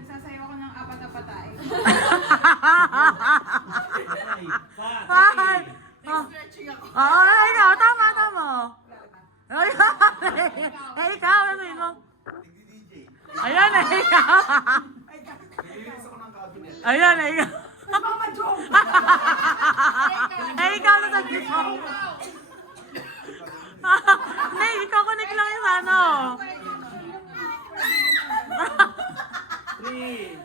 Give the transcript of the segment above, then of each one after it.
Nagsasayaw ako ng apat na patay. Nag-stretching ako. Ay, ikaw, tama. Ay, ikaw, ano yun mo? Ayan, ikaw. Ayan, ikaw. Mama joke! Ay, ikaw na sabi mo. Hindi, ikaw connect lang yung ano. 3.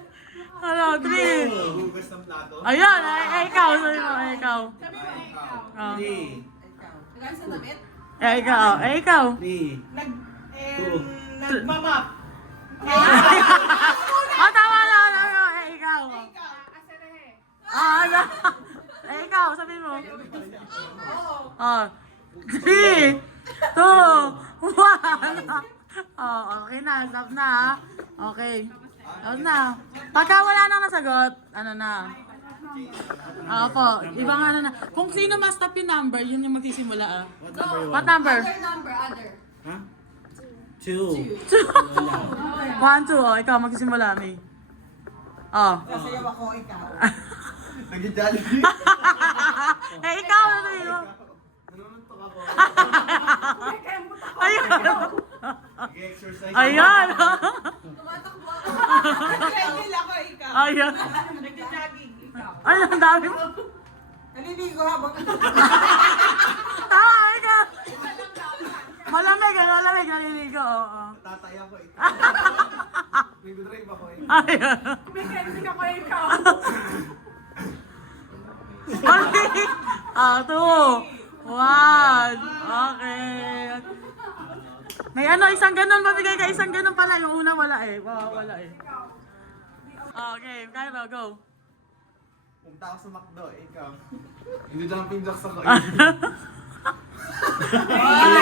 Ano, 3. Hugas ng plato. Ayan, ay, ikaw, sabi mo, ay, ikaw. Sabi mo ikaw. Oh. 3. Nagkaan sa damit? Ay, ikaw, ay, ikaw. 3. Nagmamap. Oh, tama na, ay, ikaw. Ikaw, aserehe. Ano? Ay, ikaw, sabi mo. Oo. Oh, 3, 2, 1. Oh, okay na, stop na, ha? Okay. Stop na. Pagka wala nang nasagot, ano na? Opo, ibang ano na. Kung sino mas stop yung number, yun yung magsisimula, ah. What number? Other number, other. Ha? 2. 1, 2, oh, ikaw magsisimula, May. Oh. Sasayaw ako, ikaw. Nag-jollibee. Eh, ikaw, ano sabi mo? Nanununtok ako. Ayun. Nag-exercise. Ayan. Tumatakbo ako. Nag-treadmill ako, ikaw. Ayan. Nag-jogging, ikaw. Ay, ang dami mo. Naliligo habang Tama, ikaw. Malamig, naliligo, oo. Tatay ako. Nag-drive ako. Ayan. mechanic ako, ikaw. Mali. 2, 1. Okay. May ano, isang ganun, mabigay ka isang ganun pala. Yung una wala eh. Wala eh. Okay, Cairo, go. Pumunta ako sa McDo, ikaw. Hindi jumping jacks ako.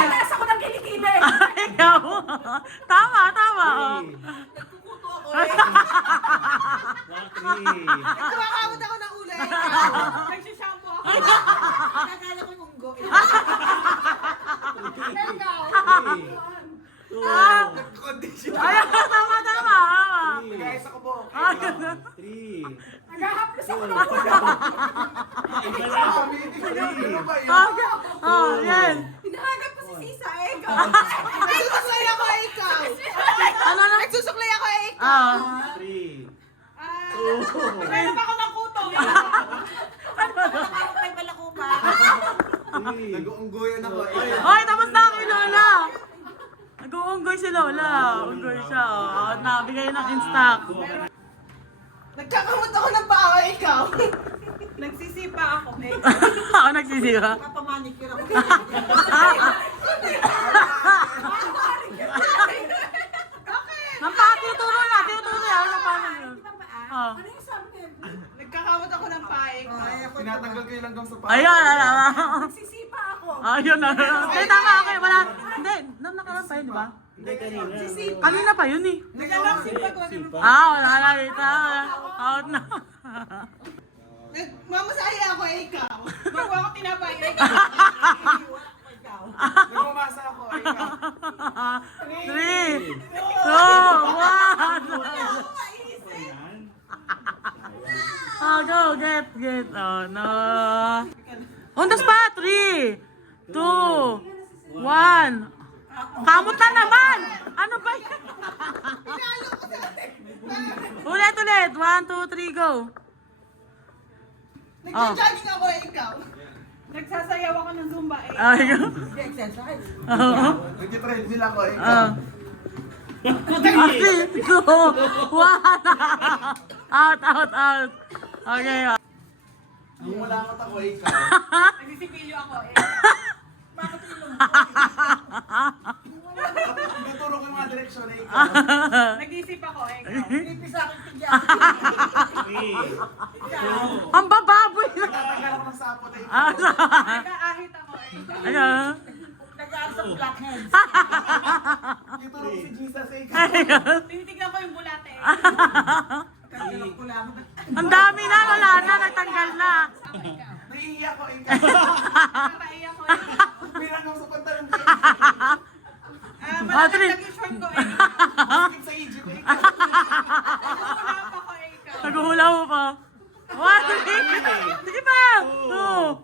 Nasa ko ng kilikili. Ikaw. Tama. Oh. Nagkukuto ako, 3. Kumakawat ako ng ulo, ikaw. Nagsishampoo ako. Nakala ko yung unggo. Ikaw. 2. Nag-condition. Ayan, tama. Nag-ayos ako po. Ayun. 3. Naghahaplos ako ng ulo. Iba lang. Ano ba yun? Okay. Oh, yan. Hinahanap ko si Sisa, ikaw. Nagsusuklay ako, ikaw. Ano na? Nagsusuklay ako, ikaw. 3. Naghanap ako ng kuto. May balakuba. 3. Nag-uunggoyan ako, ikaw. Hoy, tapos na kay Lola. Nag-uunggoy si Lola. Unggoy siya. Oh. Nabigay ng in-stock. Nagkakamot ako ng paa, ikaw. Nagsisipa ako, ikaw. Ako nagsisiba. Napamanicure ako. Tinuturo na. Ano paano yun? Oh. Ano yung sabi niya? Nagkakamot ako ng paa, ikaw. Tinatanggal ko yung langgam sa paa. Ayun. Nagsisipa ako. Ayun. Hindi, tama. Okay, wala. Hindi, nakaraan pa yun, di ba? Hindi, kanina. Kanina pa yun eh. Naglalaksin pa ko. Wala na dito. Out na. Nagmamasaya ako, ikaw. Magawa ko tinapay, ikaw. Nagmamasa ako, ikaw. 3, 2, 1. Oh, go, get. Oh, no. On the spot. 3, 2, 1. Kamot na naman! Ano ba yan? Ulit. 1, 2, 3, go. Nagja-jogging ako, ikaw. Nagsasayaw ako ng Zumba, ikaw. Ay, go. Exercise. Oo. Nag-treadmill ako, ikaw. 3, 2, 1. Out. Okay. Umulangot ako, ikaw. Nagsisipilyo ako, Bakit yung Tinuturo ko yung mga direksyon, ikaw. Nag-isip ako, ikaw. Pipis sa akin tigyan. 3. Ang bababoy na. Tatanggal ako ng sapot, ikaw. Nag-aahit ako, ikaw. Ano? Nag-aaral sa blackheads. Tinuturo ko si Jesus, ikaw. Tinitignan ko yung bulate, Ang dami na, wala na, nagtanggal na. Naiiyak ko, ikaw. Nakaiyak ko, ikaw. Pirang ako sa pantalong ko, Malaki three. nag-short ko, Sakit sa Egypt, ikaw. Naguhula mo pa. One, three. Sige pa. Two.